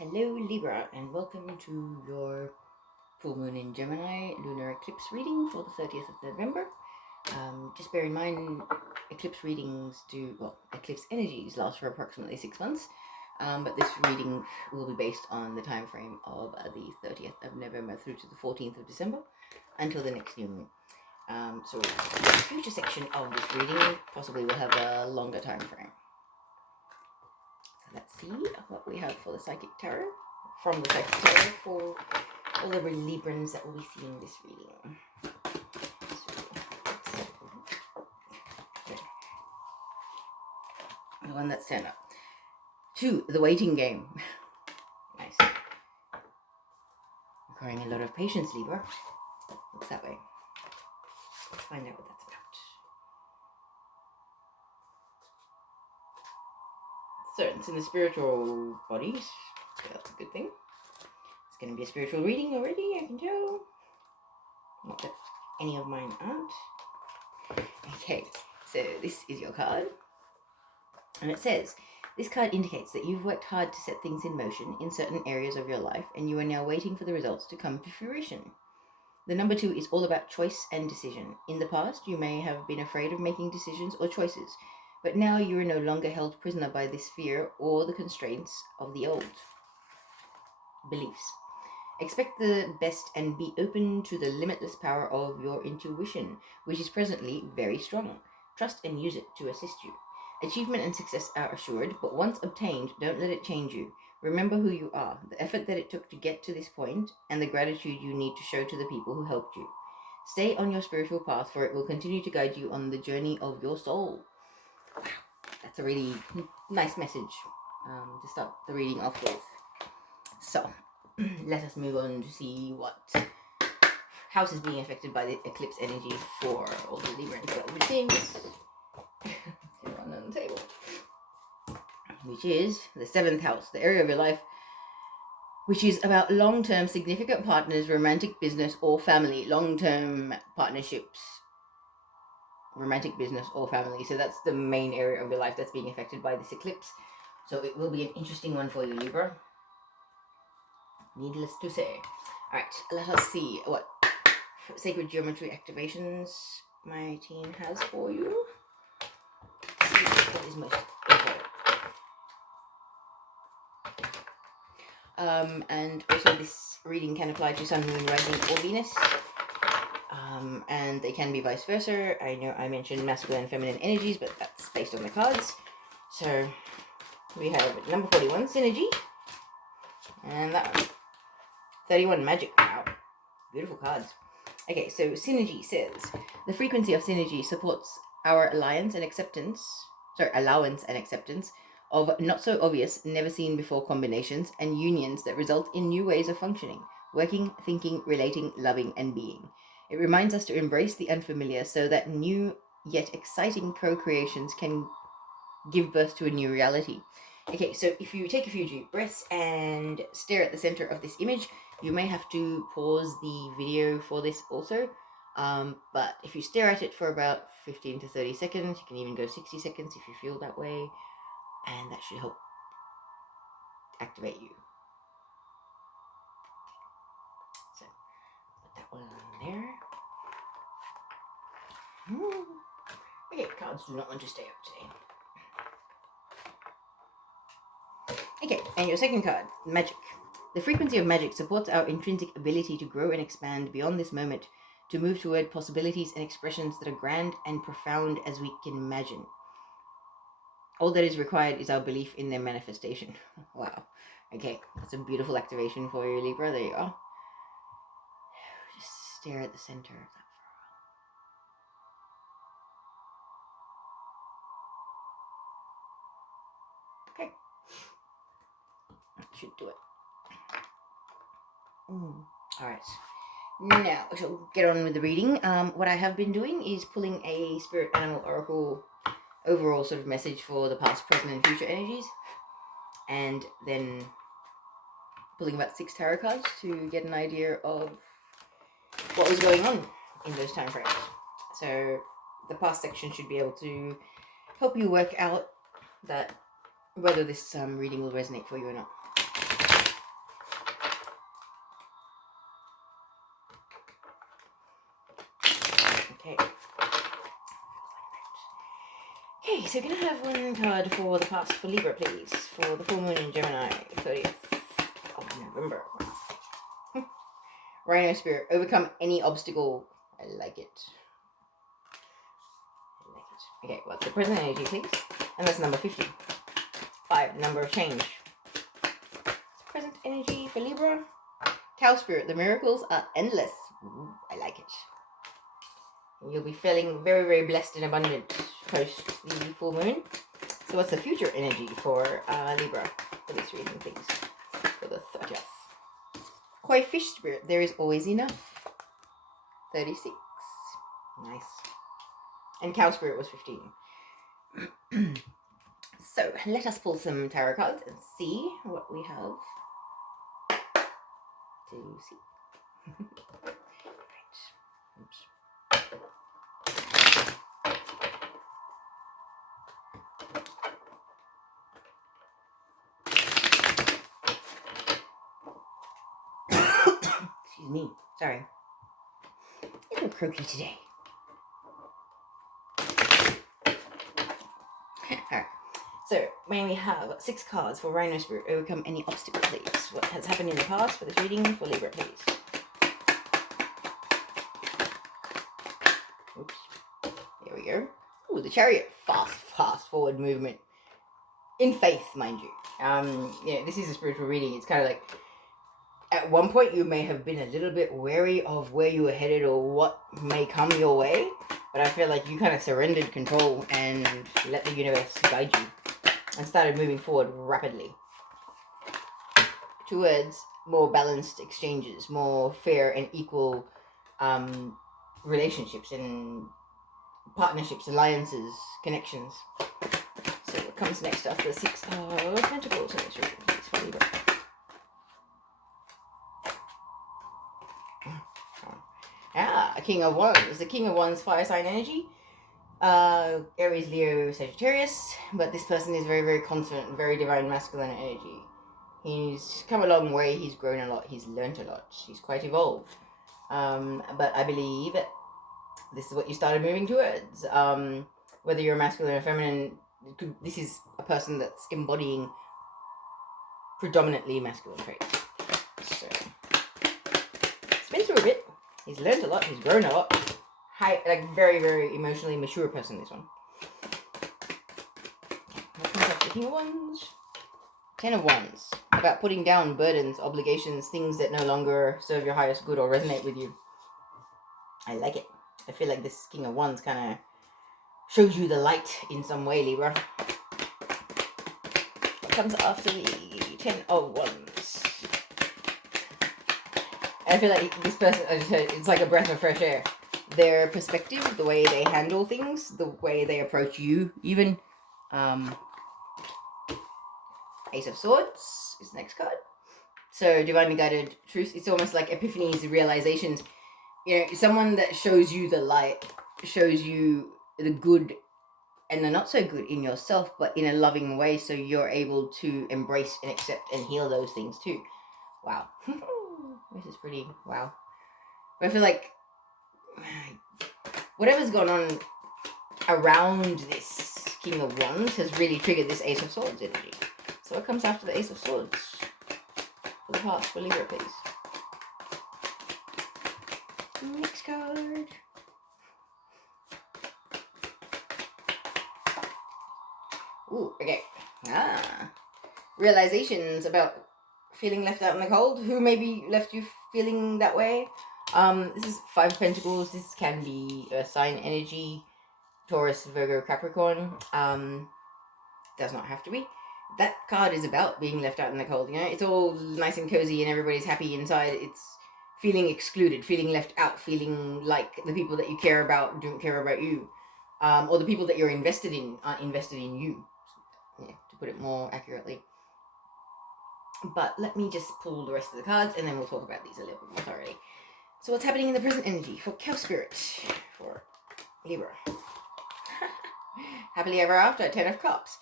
Hello Libra, and welcome to your full moon in Gemini lunar eclipse reading for the 30th of November. Just bear in mind, eclipse readings eclipse energies last for approximately 6 months, but this reading will be based on the time frame of the 30th of November through to the 14th of December until the next new moon. So the future section of this reading possibly will have a longer time frame. Let's see what we have for the Psychic Tarot, from the Psychic Tarot for all the Librans that will be seeing this reading. The one that's turned up. 2, the waiting game. Nice. Requiring a lot of patience, Libra. Looks that way. Let's find out what that's about. So it's in the spiritual bodies, so that's a good thing. It's going to be a spiritual reading already, I can tell. Not that any of mine aren't. Okay, so this is your card. And it says, this card indicates that you've worked hard to set things in motion in certain areas of your life, and you are now waiting for the results to come to fruition. The number 2 is all about choice and decision. In the past, you may have been afraid of making decisions or choices, but now you are no longer held prisoner by this fear or the constraints of the old beliefs. Expect the best and be open to the limitless power of your intuition, which is presently very strong. Trust and use it to assist you. Achievement and success are assured, but once obtained, don't let it change you. Remember who you are, the effort that it took to get to this point, and the gratitude you need to show to the people who helped you. Stay on your spiritual path, for it will continue to guide you on the journey of your soul. Wow, that's a really nice message to start the reading off with. So, let us move on to see what house is being affected by the eclipse energy for all the Librans that will be seeing this. On the table, which is the 7th house, the area of your life which is about long-term significant partners, romantic, business, or family. Long-term partnerships, romantic, business, or family. So that's the main area of your life that's being affected by this eclipse. So it will be an interesting one for you, Libra. Needless to say. Alright, let us see what sacred geometry activations my team has for you. What is most important. And also this reading can apply to Sun, Moon, Rising, or Venus. And they can be vice versa. I know I mentioned masculine and feminine energies, but that's based on the cards. So we have number 41, Synergy. And that one. 31, Magic. Wow. Beautiful cards. Okay, so Synergy says, the frequency of synergy supports our allowance and acceptance of not so obvious, never seen before combinations and unions that result in new ways of functioning, working, thinking, relating, loving, and being. It reminds us to embrace the unfamiliar so that new yet exciting co-creations can give birth to a new reality. Okay, so if you take a few deep breaths and stare at the center of this image, you may have to pause the video for this also. But if you stare at it for about 15 to 30 seconds, you can even go 60 seconds if you feel that way, and that should help activate you. So, put that one on there. Okay, cards do not want to stay up today. Okay, and your second card, Magic. The frequency of magic supports our intrinsic ability to grow and expand beyond this moment, to move toward possibilities and expressions that are grand and profound as we can imagine. All that is required is our belief in their manifestation. Wow. Okay, that's a beautiful activation for you, Libra. There you are. Just stare at the center of that for a while. Okay. That should do it. Alright. Now, I shall get on with the reading. What I have been doing is pulling a Spirit Animal Oracle overall sort of message for the past, present, and future energies, and then pulling about 6 tarot cards to get an idea of what was going on in those time frames. So the past section should be able to help you work out that whether this reading will resonate for you or not. Okay. Okay, so can I have one card for the past for Libra, please? For the full moon in Gemini, 30th of November. Rhino Spirit, overcome any obstacle. I like it. I like it. Okay, what's the present energy, please? And that's number 50. 5, number of change. Present energy for Libra. Cow Spirit, the miracles are endless. Ooh, I like it. You'll be feeling very, very blessed and abundant post the full moon. So what's the future energy for Libra for this reading, please? For the 30th. Koi Fish Spirit, there is always enough. 36. Nice. And Cow Spirit was 15. So let us pull some tarot cards and see what we have to see. Right. Oops. Excuse me. Sorry. A little croaky today. Alright. So, when we have 6 cards for Rhino Spirit, overcome any obstacle, please. What has happened in the past for this reading for Libra, please? Oops. There we go. Ooh, the Chariot. Fast forward movement. In faith, mind you. Yeah, this is a spiritual reading. It's kind of like, at one point you may have been a little bit wary of where you were headed or what may come your way, but I feel like you kind of surrendered control and let the universe guide you and started moving forward rapidly towards more balanced exchanges, more fair and equal relationships and partnerships, alliances, connections. So what comes next after the 6 of Pentacles in this reading, please, for Libra? King of Wands. The King of Wands, fire sign energy. Aries, Leo, Sagittarius. But this person is very, very confident, very divine masculine energy. He's come a long way. He's grown a lot. He's learnt a lot. He's quite evolved. But I believe this is what you started moving towards. Whether you're masculine or feminine, this is a person that's embodying predominantly masculine traits. So, it's been through a bit. He's learned a lot. He's grown a lot. Very, very emotionally mature person, this one. What comes after the King of Wands? 10 of Wands. About putting down burdens, obligations, things that no longer serve your highest good or resonate with you. I like it. I feel like this King of Wands kind of shows you the light in some way, Libra. What comes after the 10 of Wands? I feel like this person, I just heard, it's like a breath of fresh air. Their perspective, the way they handle things, the way they approach you, even. Ace of Swords is the next card. So, divinely guided truth. It's almost like epiphanies, realizations. You know, someone that shows you the light, shows you the good and the not so good in yourself, but in a loving way, so you're able to embrace and accept and heal those things too. Wow. This is pretty wow. But I feel like whatever's gone on around this King of Wands has really triggered this Ace of Swords energy. So what comes after the Ace of Swords? For the past for Libra, please. Next card. Ooh, okay. Realizations about feeling left out in the cold. Who maybe left you feeling that way? This is 5 of Pentacles. This can be a sign energy. Taurus, Virgo, Capricorn. Does not have to be. That card is about being left out in the cold. You know, it's all nice and cozy and everybody's happy inside. It's feeling excluded, feeling left out, feeling like the people that you care about don't care about you. Or the people that you're invested in aren't invested in you. Yeah, to put it more accurately. But let me just pull the rest of the cards and then we'll talk about these a little bit more thoroughly. So what's happening in the present energy for Cow Spirit for Libra? Happily ever after, 10 of Cups.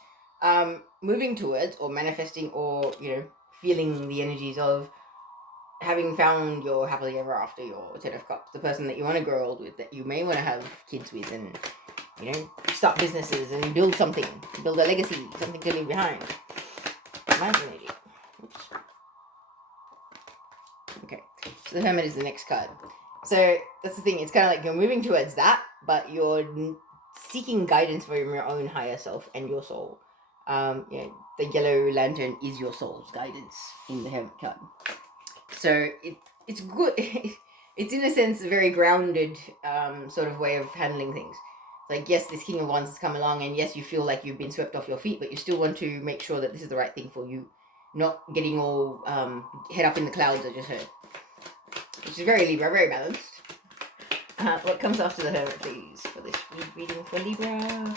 Moving towards or manifesting or, you know, feeling the energies of having found your happily ever after, your Ten of Cups, the person that you want to grow old with, that you may want to have kids with, and start businesses and build something, build a legacy, something to leave behind. Mindful energy. Oops. Okay, so the Hermit is the next card. So that's the thing. It's kind of like you're moving towards that, but you're seeking guidance from your own higher self and your soul. The yellow lantern is your soul's guidance in the Hermit card. So it's good. It's in a sense a very grounded sort of way of handling things. Like, yes, this King of Wands has come along, and yes, you feel like you've been swept off your feet, but you still want to make sure that this is the right thing for you, not getting all head up in the clouds, I just heard. Which is very Libra, very balanced. What comes after the Hermit, please, for this reading for Libra,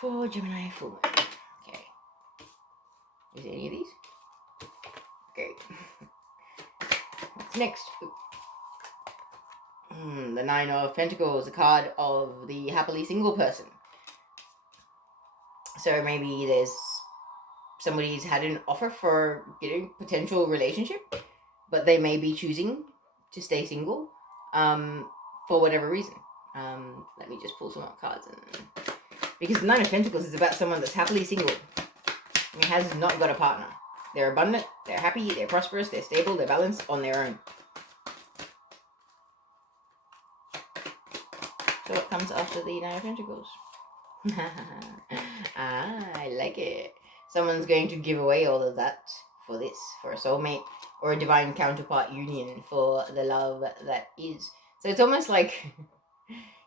for Gemini, for Moon? Okay. Is there any of these? Okay. What's next? The Nine of Pentacles, a card of the happily single person. So maybe there's somebody's had an offer for potential relationship, but they may be choosing to stay single for whatever reason. Let me just pull some more cards, because the Nine of Pentacles is about someone that's happily single and has not got a partner. They're abundant, they're happy, they're prosperous, they're stable, they're balanced on their own. So what comes after the Nine of Pentacles? I like it. Someone's going to give away all of that for this, for a soulmate or a divine counterpart union, for the love that is. So it's almost like,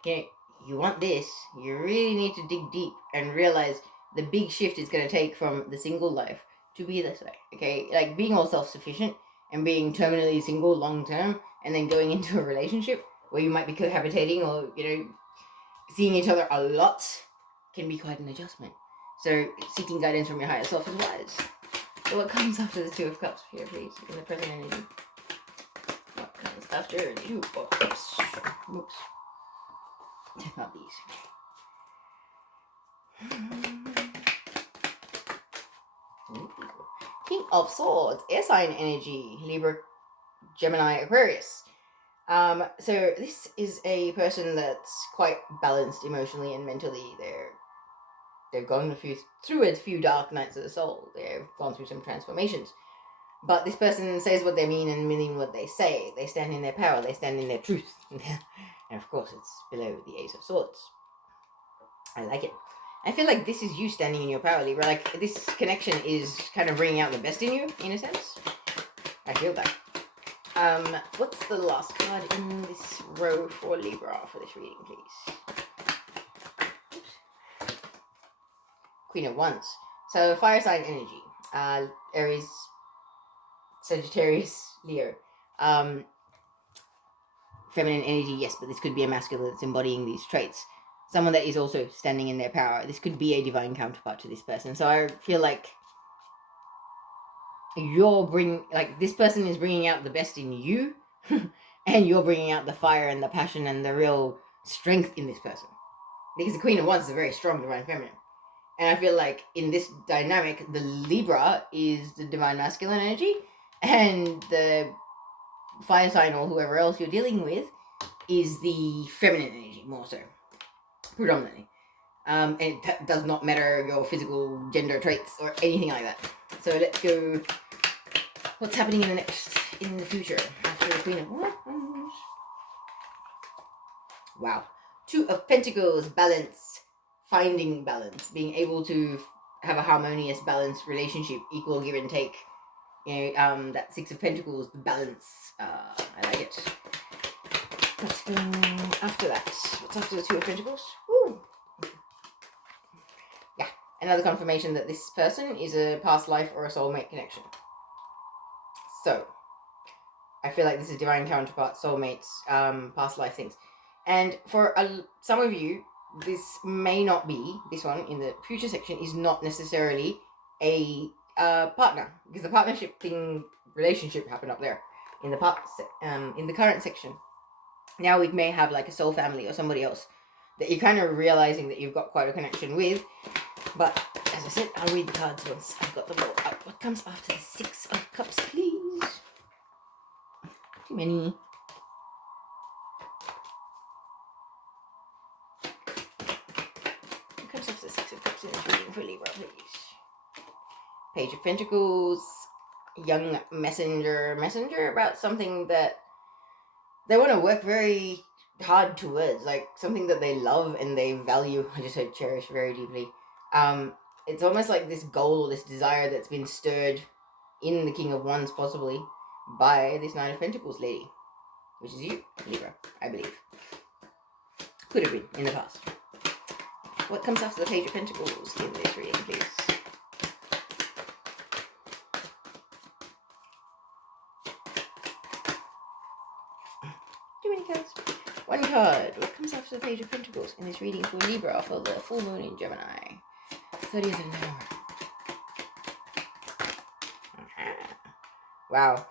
you want this, you really need to dig deep and realize the big shift it's going to take from the single life to be this way, okay? Like being all self-sufficient and being terminally single long-term, and then going into a relationship where you might be cohabitating or, seeing each other a lot, can be quite an adjustment. So seeking guidance from your higher self is wise. So what comes after the Two of Cups here, please, in the present energy? What comes after the Two of Cups? Oops. Not these. King of Swords, air sign energy, Libra, Gemini, Aquarius. So this is a person that's quite balanced emotionally and mentally. They've gone through a few dark nights of the soul. They've gone through some transformations. But this person says what they mean and meaning what they say. They stand in their power. They stand in their truth. And of course, it's below the Ace of Swords. I like it. I feel like this is you standing in your power, Libra. Like, this connection is kind of bringing out the best in you, in a sense. I feel that. What's the last card in this row for Libra for this reading, please? Oops. Queen of Wands. So, fire sign energy. Aries, Sagittarius, Leo. Feminine energy, yes, but this could be a masculine that's embodying these traits. Someone that is also standing in their power. This could be a divine counterpart to this person. So I feel like this person is bringing out the best in you, and you're bringing out the fire and the passion and the real strength in this person. Because the Queen of Wands is a very strong divine feminine. And I feel like in this dynamic, the Libra is the divine masculine energy, and the fire sign or whoever else you're dealing with is the feminine energy, more so, predominantly. And it does not matter your physical gender traits or anything like that. So let's go. What's happening in the future after the Queen of Wands? Wow. Two of Pentacles, balance, finding balance, being able to have a harmonious, balanced relationship, equal give and take. That Six of Pentacles, the balance. I like it. Let's go after that. What's after the Two of Pentacles? Woo! Yeah, another confirmation that this person is a past life or a soulmate connection. So, I feel like this is divine counterpart, soulmates, past life things. And for some of you, this may not be, this one in the future section is not necessarily a partner, because the partnership thing, relationship happened up there in the current section. Now we may have like a soul family or somebody else that you're kind of realizing that you've got quite a connection with. But as I said, I'll read the cards once I've got them all out. What comes after the Six of Cups, please? Too many. What comes after the Six of Cups in this reading for Libra, please? Page of Pentacles. Young messenger about something that they want to work very hard towards, like something that they love and they value. I just heard cherish very deeply. It's almost like this goal, this desire that's been stirred in the King of Wands, possibly by this Nine of Pentacles lady, which is you, Libra, I believe. Could have been in the past. What comes after the Page of Pentacles in this reading, please? Too many cards. One card. What comes after the Page of Pentacles in this reading for Libra for the full moon in Gemini? 30th of November. Wow.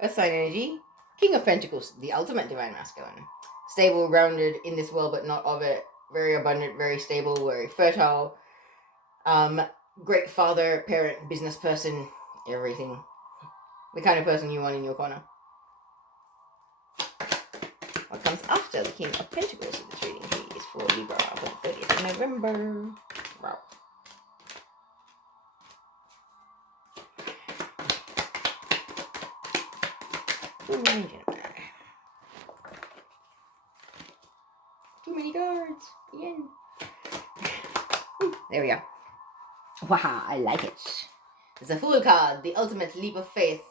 Earth sign energy. King of Pentacles, the ultimate divine masculine. Stable, grounded in this world, but not of it. Very abundant, very stable, very fertile. Great father, parent, business person, everything. The kind of person you want in your corner. What comes after the King of Pentacles in this reading, please, for Libra for the 30th of November? Wow. Too many cards. The end. There we go. Wow, I like it. It's a Fool card, the ultimate leap of faith.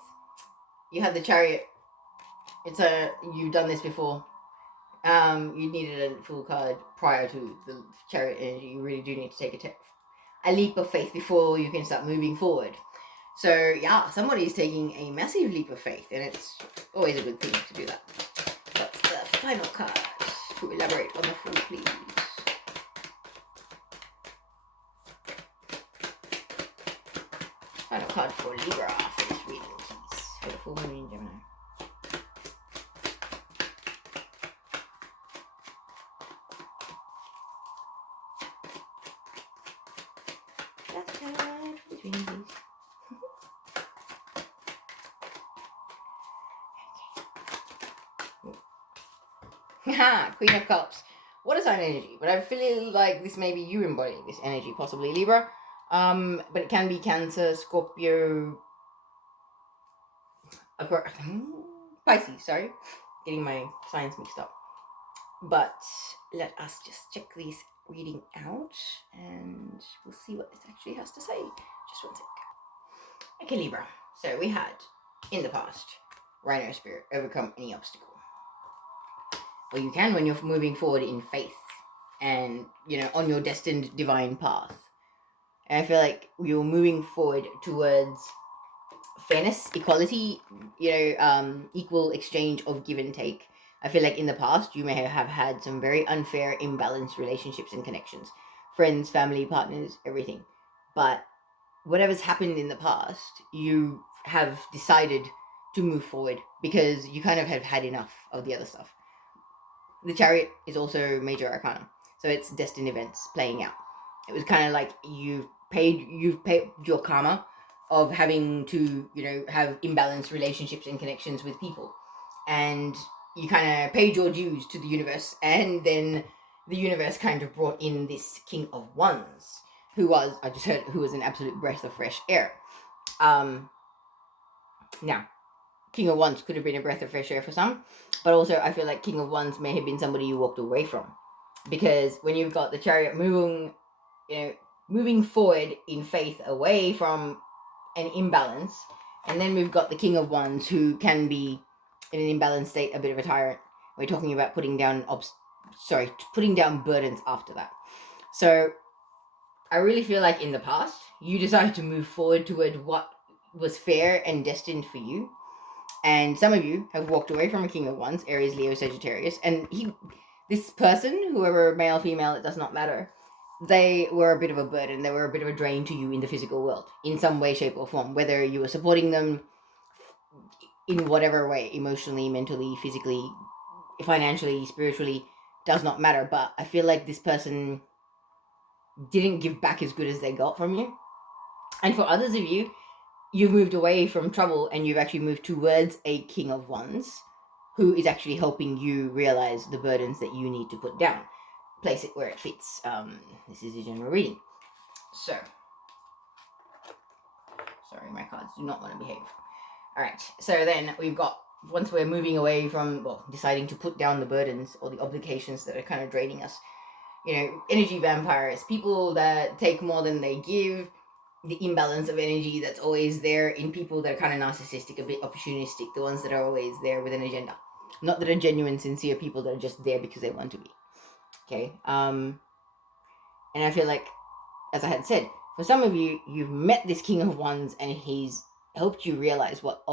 You have the Chariot. You've done this before. You needed a Fool card prior to the Chariot energy. You really do need to take a leap of faith before you can start moving forward. So yeah, somebody's taking a massive leap of faith, and it's always a good thing to do that. What's the final card to elaborate on the Fool, please? Final card for Libra for this reading, please, for the full moon in Gemini. Last card for this reading, please. Haha, Queen of Cups. What is that energy? But I feel like this may be you embodying this energy, possibly Libra. But it can be Cancer, Scorpio, Pisces, sorry. Getting my signs mixed up. But let us just check this reading out and we'll see what this actually has to say. Just one sec. Okay, Libra. So we had, in the past, Rhino Spirit, overcome any obstacle. Well, you can when you're moving forward in faith and, on your destined divine path. And I feel like you're moving forward towards fairness, equality, equal exchange of give and take. I feel like in the past, you may have had some very unfair, imbalanced relationships and connections. Friends, family, partners, everything. But whatever's happened in the past, you have decided to move forward because you kind of have had enough of the other stuff. The Chariot is also major arcana. So it's destined events playing out. It was kind of like you've paid your karma of having to, have imbalanced relationships and connections with people. And you kind of paid your dues to the universe. And then the universe kind of brought in this King of Wands, who was an absolute breath of fresh air. Now, King of Wands could have been a breath of fresh air for some. But also, I feel like King of Wands may have been somebody you walked away from. Because when you've got the Chariot moving forward in faith away from an imbalance, and then we've got the King of Wands who can be in an imbalanced state, a bit of a tyrant. We're talking about putting down burdens after that. So I really feel like in the past, you decided to move forward toward what was fair and destined for you. And some of you have walked away from a King of Wands, Aries, Leo, Sagittarius, and this person, whoever, male, female, it does not matter, they were a bit of a burden. They were a bit of a drain to you in the physical world, in some way, shape, or form. Whether you were supporting them in whatever way, emotionally, mentally, physically, financially, spiritually, does not matter. But I feel like this person didn't give back as good as they got from you. And for others of you, you've moved away from trouble and you've actually moved towards a King of Wands who is actually helping you realize the burdens that you need to put down. Place it where it fits. This is a general reading. So, sorry, my cards do not want to behave. Alright, so then we've got, once we're moving away from, well, deciding to put down the burdens or the obligations that are kind of draining us, energy vampires, people that take more than they give, the imbalance of energy that's always there in people that are kind of narcissistic, a bit opportunistic, the ones that are always there with an agenda. Not that are genuine, sincere people that are just there because they want to be. Okay? And I feel like, as I had said, for some of you, you've met this King of Wands and he's helped you realize what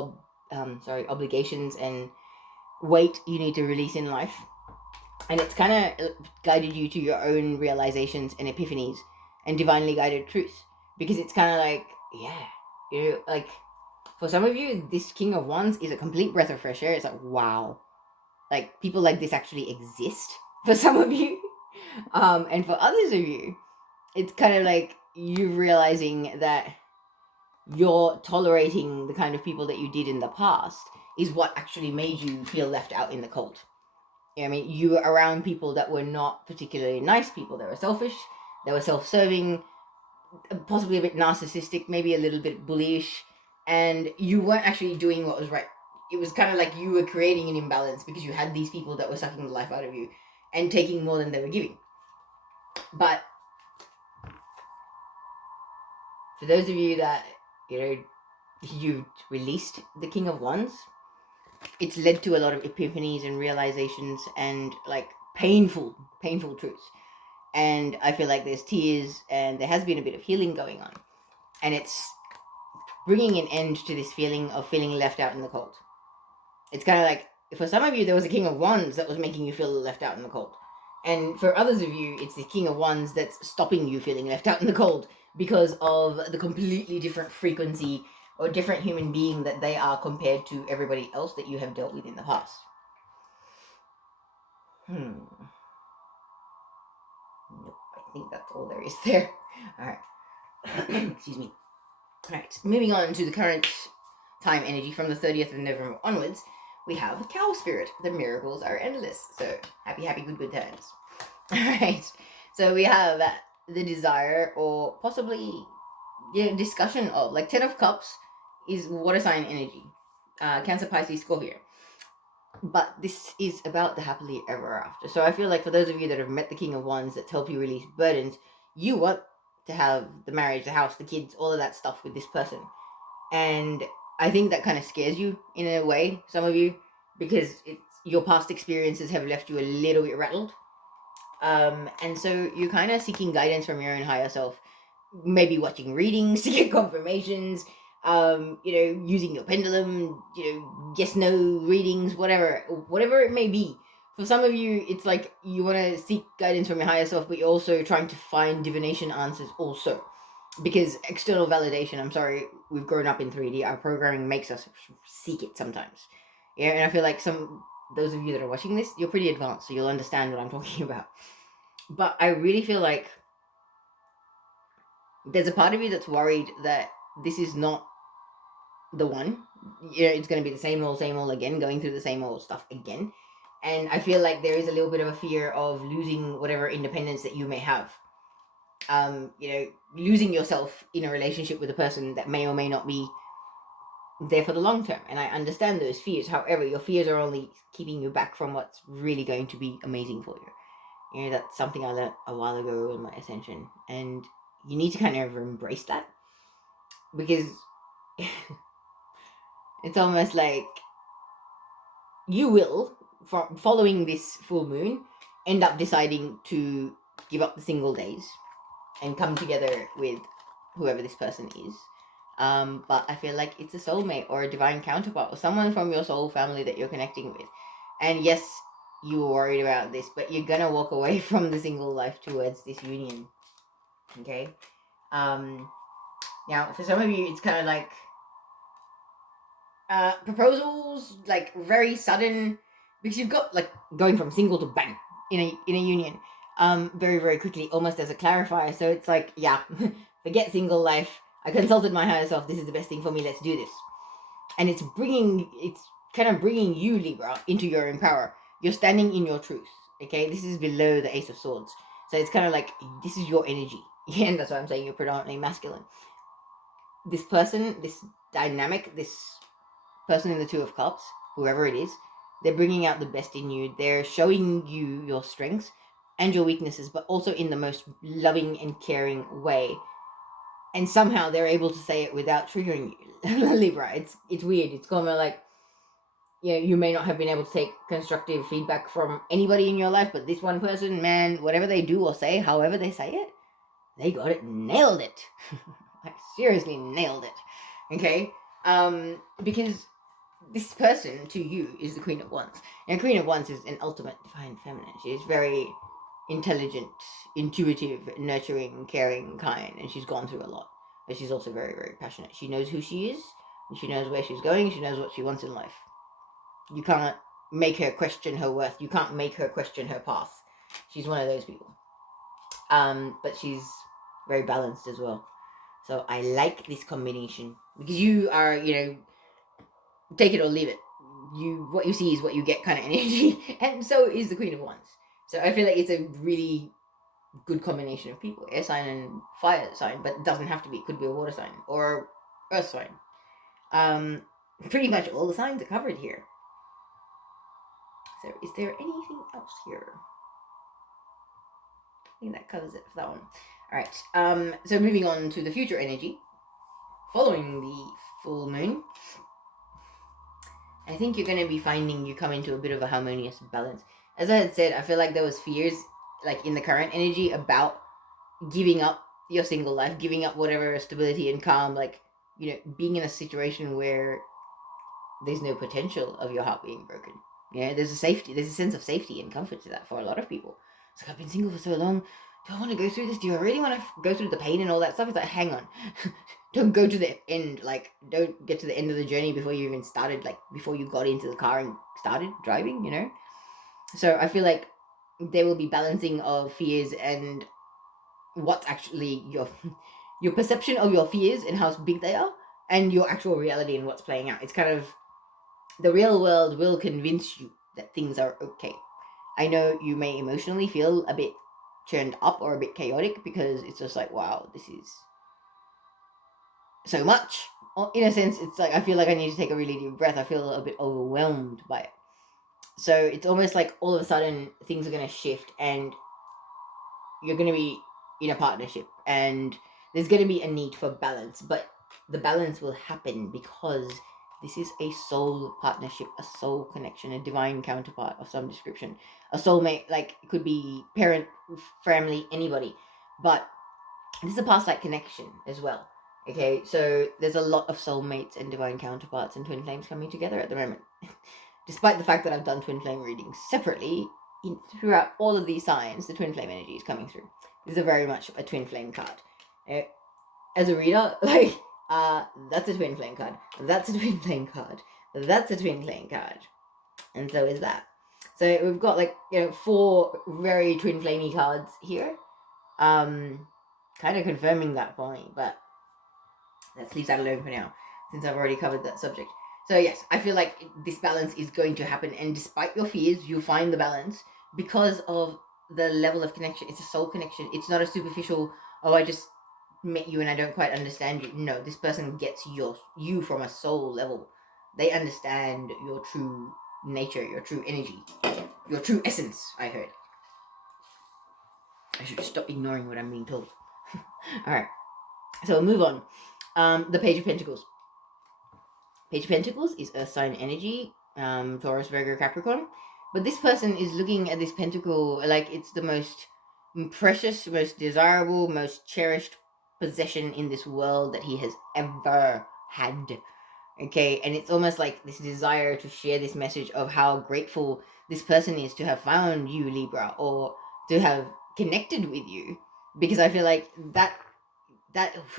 obligations and weight you need to release in life. And it's kind of guided you to your own realizations and epiphanies and divinely guided truth. Because it's kind of like, yeah, like, for some of you, this King of Wands is a complete breath of fresh air. It's like, wow. Like, people like this actually exist for some of you. And for others of you, it's kind of like you realizing that you're tolerating the kind of people that you did in the past is what actually made you feel left out in the cold. I mean, you were around people that were not particularly nice people. They were selfish, they were self-serving, possibly a bit narcissistic, maybe a little bit bullyish, and you weren't actually doing what was right. It was kind of like you were creating an imbalance because you had these people that were sucking the life out of you and taking more than they were giving. But for those of you that, you've released the King of Wands, it's led to a lot of epiphanies and realizations and, like, painful truths. And I feel like there's tears and there has been a bit of healing going on. And it's bringing an end to this feeling of feeling left out in the cold. It's kind of like, for some of you, there was a King of Wands that was making you feel left out in the cold. And for others of you, it's the King of Wands that's stopping you feeling left out in the cold because of the completely different frequency or different human being that they are compared to everybody else that you have dealt with in the past. Nope, I think that's all there is there. Alright. Excuse me. Alright, moving on to the current time energy from the 30th of November onwards, we have the Cow Spirit. The miracles are endless. So, happy, good times. Alright, so we have the desire or possibly discussion of, like, 10 of Cups is water sign energy. Cancer, Pisces, Scorpio. But this is about the happily ever after. So I feel like for those of you that have met the King of Wands that help you release burdens, you want to have the marriage, the house, the kids, all of that stuff with this person. And I think that kind of scares you in a way, some of you, because your past experiences have left you a little bit rattled. And so you're kind of seeking guidance from your own higher self. Maybe watching readings to get confirmations, using your pendulum, yes, no readings, whatever it may be. For some of you, it's like you want to seek guidance from your higher self, but you're also trying to find divination answers also. Because external validation, I'm sorry, we've grown up in 3D, our programming makes us seek it sometimes. Yeah, and I feel like those of you that are watching this, you're pretty advanced, so you'll understand what I'm talking about. But I really feel like there's a part of you that's worried that this is not the one. It's going to be the same old again, going through the same old stuff again. And I feel like there is a little bit of a fear of losing whatever independence that you may have. Losing yourself in a relationship with a person that may or may not be there for the long term. And I understand those fears. However, your fears are only keeping you back from what's really going to be amazing for you. That's something I learned a while ago in my ascension. And you need to kind of embrace that. Because it's almost like you will, following this full moon, end up deciding to give up the single days and come together with whoever this person is. But I feel like it's a soulmate or a divine counterpart or someone from your soul family that you're connecting with. And yes, you were worried about this, but you're gonna walk away from the single life towards this union. Okay? Now, for some of you, it's kind of like proposals, like, very sudden, because you've got, like, going from single to bang in a union very, very quickly, almost as a clarifier. So it's like, yeah, forget single life, I consulted my higher self. This is the best thing for me. Let's do this. And it's kind of bringing you, Libra, into your own power. You're standing in your truth. Okay, this is below the Ace of Swords. So it's kind of like, this is your energy. Yeah, and that's why I'm saying you're predominantly masculine. This person, this dynamic, this person in the Two of Cups, whoever it is, they're bringing out the best in you. They're showing you your strengths and your weaknesses, but also in the most loving and caring way. And somehow they're able to say it without triggering you, Libra. It's weird. It's kind of like, you may not have been able to take constructive feedback from anybody in your life, but this one person, man, whatever they do or say, however they say it, they got it, nailed it. Like, seriously nailed it. Okay? Because this person to you is the Queen of Wands. And Queen of Wands is an ultimate divine feminine. She is very intelligent, intuitive, nurturing, caring, kind, and she's gone through a lot. But she's also very, very passionate. She knows who she is, and she knows where she's going, she knows what she wants in life. You can't make her question her worth. You can't make her question her path. She's one of those people. But she's very balanced as well. So I like this combination. Because you are, take it or leave it. What you see is what you get kind of energy. And so is the Queen of Wands. So I feel like it's a really good combination of people. Air sign and fire sign. But it doesn't have to be. It could be a water sign. Or earth sign. Pretty much all the signs are covered here. So is there anything else here? I think that covers it for that one. Alright, so moving on to the future energy. Following the full moon, I think you're going to be finding you come into a bit of a harmonious balance. As I had said, I feel like there was fears, like in the current energy, about giving up your single life, giving up whatever stability and calm, like, being in a situation where there's no potential of your heart being broken. Yeah, there's a sense of safety and comfort to that for a lot of people. It's like, I've been single for so long. Do I want to go through this? Do I really want to go through the pain and all that stuff? It's like, hang on. Don't go to the end. Like, don't get to the end of the journey before you even started, like, before you got into the car and started driving, So I feel like there will be balancing of fears and what's actually your perception of your fears and how big they are, and your actual reality and what's playing out. It's kind of, the real world will convince you that things are okay. I know you may emotionally feel a bit churned up or a bit chaotic because it's just like, wow, this is so much. In a sense, it's like, I feel like I need to take a really deep breath. I feel a bit overwhelmed by it. So it's almost like all of a sudden things are going to shift and you're going to be in a partnership and there's going to be a need for balance. But the balance will happen because this is a soul partnership, a soul connection, a divine counterpart of some description. A soulmate, like, it could be parent, family, anybody. But this is a past life connection as well. Okay, so there's a lot of soulmates and divine counterparts and twin flames coming together at the moment. Despite the fact that I've done twin flame readings separately, throughout all of these signs, the twin flame energy is coming through. This is very much a twin flame card. As a reader, like, that's a twin flame card. That's a twin flame card. That's a twin flame card. And so is that. So we've got, like, 4 very twin flamey cards here. Kind of confirming that for me, but let's leave that alone for now, since I've already covered that subject. So yes, I feel like this balance is going to happen, and despite your fears, you'll find the balance because of the level of connection. It's a soul connection. It's not a superficial, oh, I just met you and I don't quite understand you. No, this person gets you from a soul level. They understand your true nature, your true energy, your true essence, I heard. I should stop ignoring what I'm being told. Alright, so we'll move on. The Page of Pentacles. Page of Pentacles is Earth sign energy, Taurus, Virgo, Capricorn. But this person is looking at this pentacle like it's the most precious, most desirable, most cherished possession in this world that he has ever had. Okay, and it's almost like this desire to share this message of how grateful this person is to have found you, Libra, or to have connected with you. Because I feel like that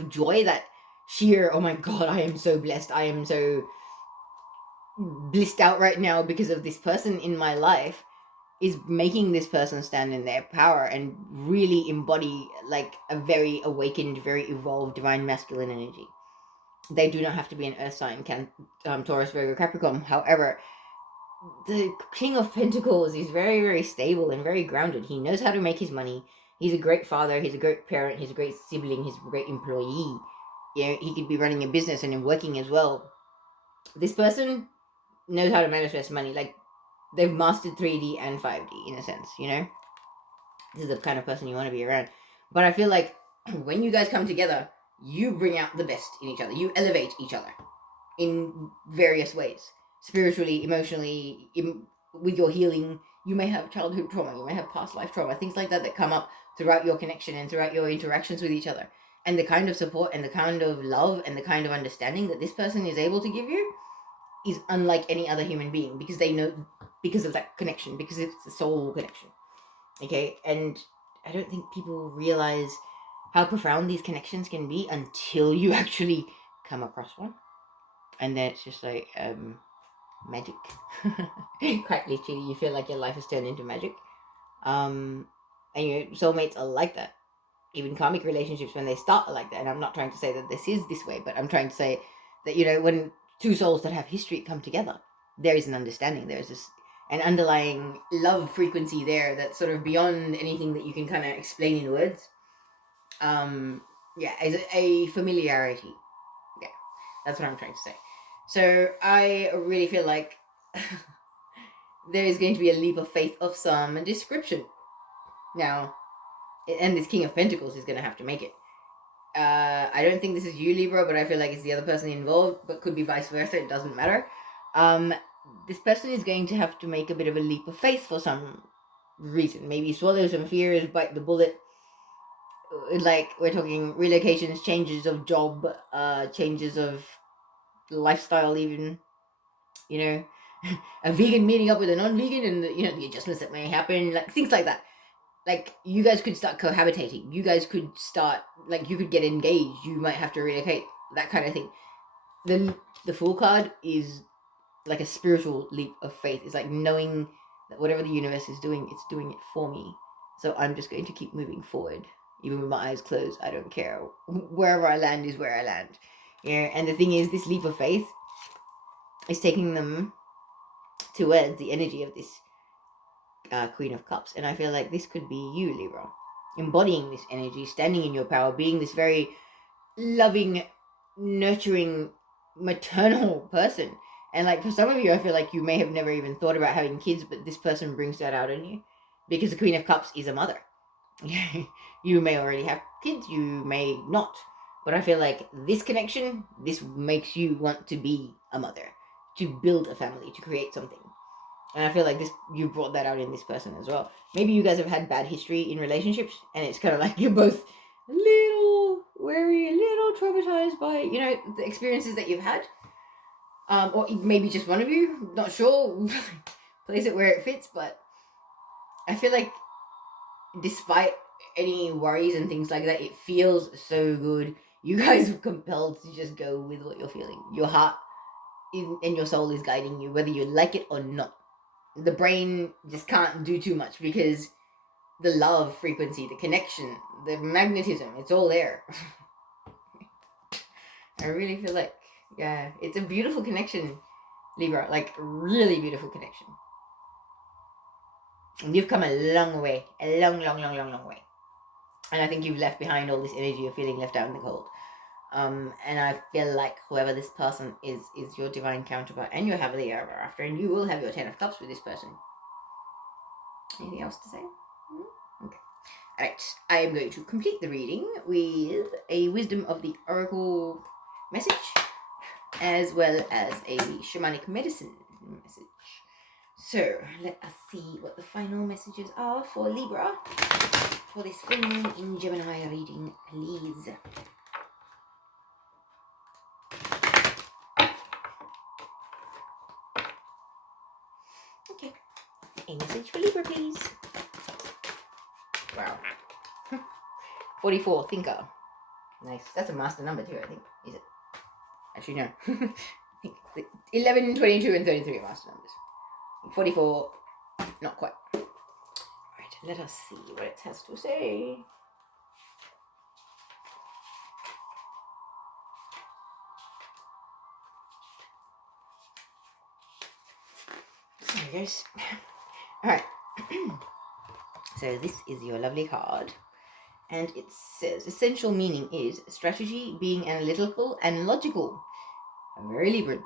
joy, that sheer, oh my god, I am so blessed, I am so blissed out right now because of this person in my life, is making this person stand in their power and really embody like a very awakened, very evolved divine masculine energy. They do not have to be an earth sign, Taurus, Virgo, Capricorn. However, the King of Pentacles is very, very stable and very grounded. He knows how to make his money. He's a great father. He's a great parent. He's a great sibling. He's a great employee. You know, he could be running a business and working as well. This person knows how to manifest money. Like, they've mastered 3D and 5D in a sense, you know? This is the kind of person you want to be around. But I feel like when you guys come together, you bring out the best in each other. You elevate each other in various ways. Spiritually, emotionally, with your healing. You may have childhood trauma. You may have past life trauma. Things like that come up throughout your connection and throughout your interactions with each other. And the kind of support and the kind of love and the kind of understanding that this person is able to give you is unlike any other human being, because they know, because of that connection, because it's the soul connection. Okay, and I don't think people realize how profound these connections can be until you actually come across one. And then it's just like magic. Quite literally, you feel like your life has turned into magic. And your soulmates are like that. Even karmic relationships, when they start, are like that. And I'm not trying to say that this is this way, but I'm trying to say that, you know, when two souls that have history come together, there is an understanding. There's this an underlying love frequency there that's sort of beyond anything that you can kind of explain in words. Yeah, as a familiarity. Yeah, that's what I'm trying to say. So I really feel like there is going to be a leap of faith of some description. Now, and this King of Pentacles is going to have to make it. I don't think this is you, Libra, but I feel like it's the other person involved, but could be vice versa. It doesn't matter. This person is going to have to make a bit of a leap of faith for some reason. Maybe swallow some fears, bite the bullet. Like, we're talking relocations, changes of job, changes of lifestyle even. You know, a vegan meeting up with a non-vegan, and the adjustments that may happen, like things like that. Like, you guys could start cohabitating. You guys could start, like, you could get engaged. You might have to relocate, that kind of thing. Then the Fool card is like a spiritual leap of faith. It's like knowing that whatever the universe is doing, it's doing it for me. So I'm just going to keep moving forward. Even with my eyes closed, I don't care. Wherever I land is where I land. Yeah, and the thing is, this leap of faith is taking them towards the energy of this Queen of Cups. And I feel like this could be you, Libra. Embodying this energy, standing in your power, being this very loving, nurturing, maternal person. And like, for some of you, I feel like you may have never even thought about having kids, but this person brings that out in you. Because the Queen of Cups is a mother. You may already have kids, you may not. But I feel like this connection, this makes you want to be a mother, to build a family, to create something. And I feel like you brought that out in this person as well. Maybe you guys have had bad history in relationships, and it's kind of like you're both a little wary, a little traumatized by, the experiences that you've had. Or maybe just one of you, not sure, place it where it fits, but I feel like despite any worries and things like that, it feels so good. You guys are compelled to just go with what you're feeling. Your heart and your soul is guiding you, whether you like it or not. The brain just can't do too much because the love frequency, the connection, the magnetism, it's all there. I really feel like, yeah, it's a beautiful connection, Libra, like really beautiful connection. And you've come a long way, a long way. And I think you've left behind all this energy of feeling left out in the cold. And I feel like whoever this person is your divine counterpart, and you'll have the ever after, and you will have your 10 of Cups with this person. Anything else to say? Okay. Alright, I am going to complete the reading with a Wisdom of the Oracle message, as well as a Shamanic Medicine message. So, let us see what the final messages are for Libra for this full moon in Gemini reading, please. Okay, a message for Libra, please. Wow. 44, Thinker. Nice. That's a master number too, I think. Is it? Actually, no. I think 11, 22, and 33 are master numbers. 44, not quite. Let us see what it has to say. Sorry, guys. All right. So this is your lovely card. And it says, essential meaning is strategy, being analytical and logical. I'm very Libran.